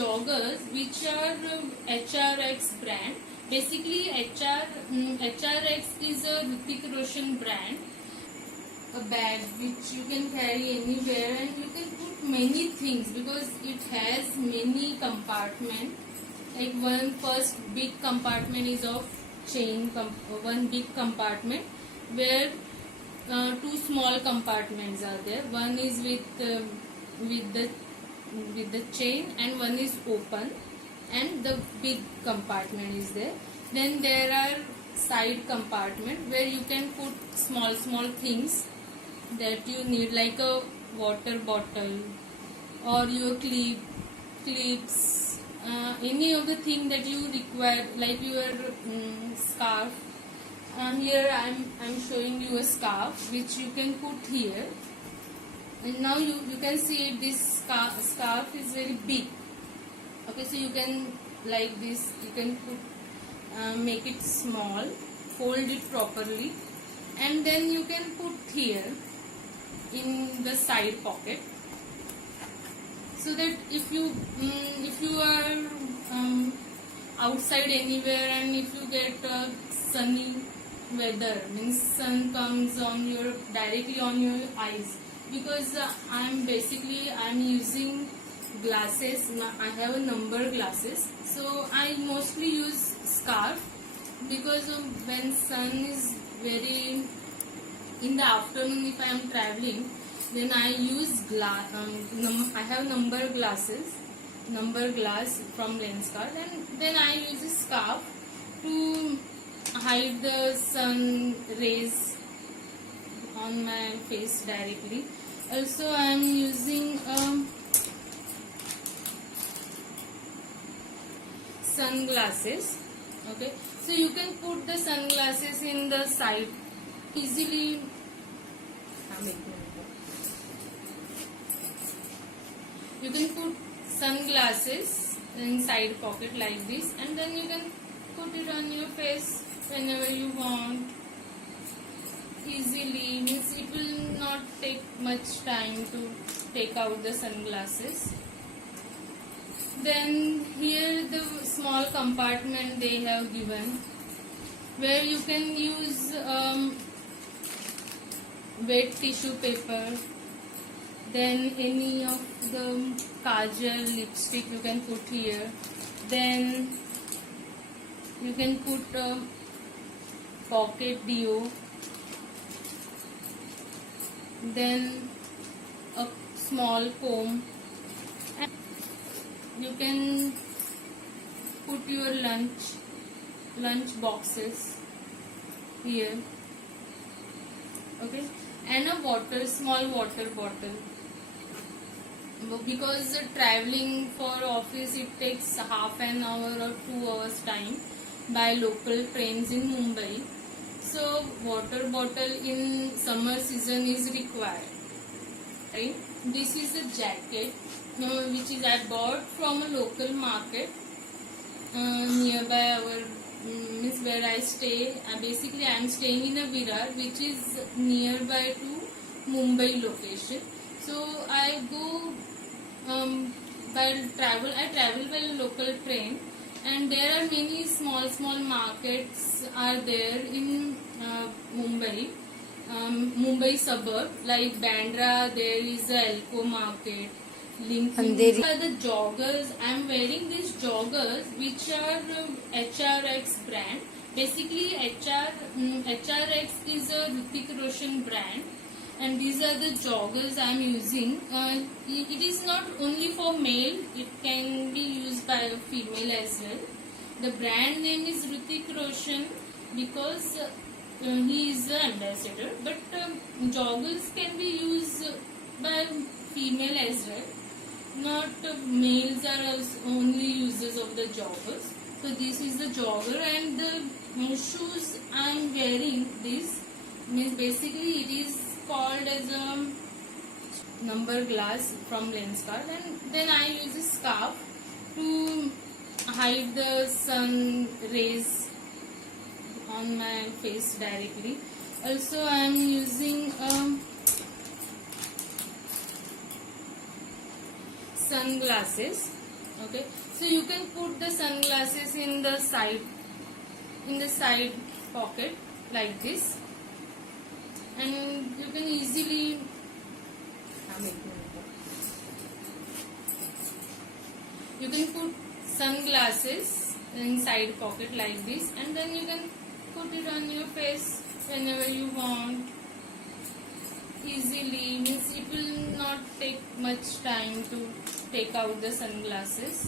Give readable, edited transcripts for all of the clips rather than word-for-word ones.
joggers which are HRX brand. Basically HRX is a Hrithik Roshan brand, a bag which you can carry anywhere and you can put many things because it has many compartments. Like one first big compartment is of chain, one big compartment where two small compartments are there. One is with the chain and one is open, and the big compartment is there. Then there are side compartment where you can put small things that you need, like a water bottle or your clips, any of the thing that you require, like your scarf. Here I'm showing you a scarf which you can put here, and now you can see this scarf is very big. Okay, so you can, like this, you can put make it small, fold it properly, and then you can put here in the side pocket, so that if you are outside anywhere and if you get sunny weather, means sun comes on directly on your eyes, because I'm using glasses. I have a number glasses, so I mostly use scarf, because when sun is very in the afternoon, if I am traveling, then I use I have number glass from Lenskart, and then I use a scarf to hide the sun rays on my face directly. Also, I am using sunglasses. Okay, so you can put the sunglasses in the side easily. You can put sunglasses in side pocket like this, and then you can put it on your face whenever you want easily. Means it will not take much time to take out the sunglasses. Then here the small compartment they have given, where you can use wet tissue paper, then any of the kajal, lipstick you can put here, then you can put pocket deo, then a small comb, and you can put your lunch boxes here. Okay, and a small water bottle, because traveling for office it takes half an hour or 2 hours time by local trains in Mumbai. So water bottle in summer season is required. Right? This is a jacket which is I bought from a local market nearby our means where I stay. Basically I am staying in a Virar, which is nearby to Mumbai location. So I go I travel by local train, and there are many small markets are there in Mumbai suburb, like Bandra. There is a Elko market, Lincoln. These are the joggers. I am wearing these joggers which are HRX brand. Basically HRX is a Hrithik Roshan brand, and these are the joggers I am using. It is not only for male, it can be used by a female as well. The brand name is Hrithik Roshan because he is the ambassador, but joggers can be used by female as well. Not males are only users of the joggers. So this is the jogger, and the shoes I am wearing, this means basically it is called as a number glass from Lenskart, and then I use a scarf to hide the sun rays on my face directly. Also I am using sunglasses. Okay, so you can put the sunglasses in the side pocket like this, and you can easily put sunglasses inside pocket like this, and then you can put it on your face whenever you want easily. Means it will not take much time to take out the sunglasses.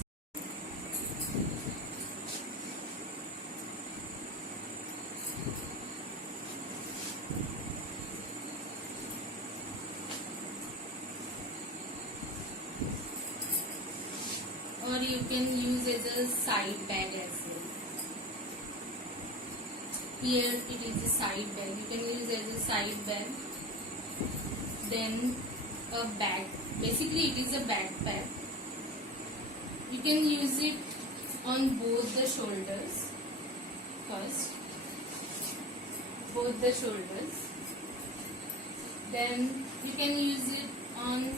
Or you can use as a side bag as well. Here it is a side bag. You can use as a side bag. Then a bag. Basically it is a backpack. You can use it on both the shoulders. First, both the shoulders. Then you can use it on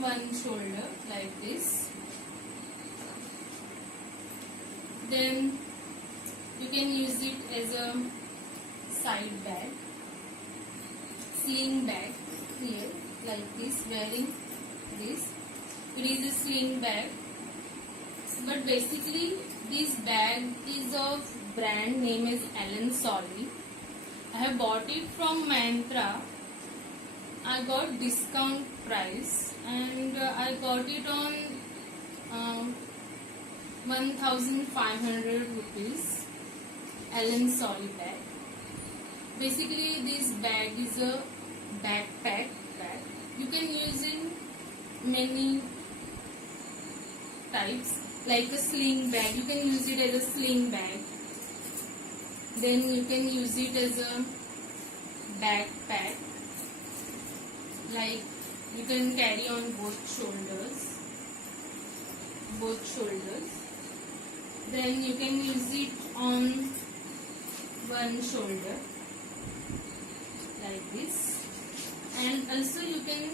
one shoulder like this. Then you can use it as a side bag, sling bag here like this, wearing this. It is a sling bag, but basically this bag is of brand name is Allen Solly. I have bought it from Mantra. I got discount price and I got it on 1500 rupees. Allen Solly bag. Basically this bag is a backpack bag. You can use in many types, like a sling bag. You can use it as a sling bag. Then you can use it as a backpack. Like you can carry on both shoulders. Then you can use it on one shoulder like this, and also you can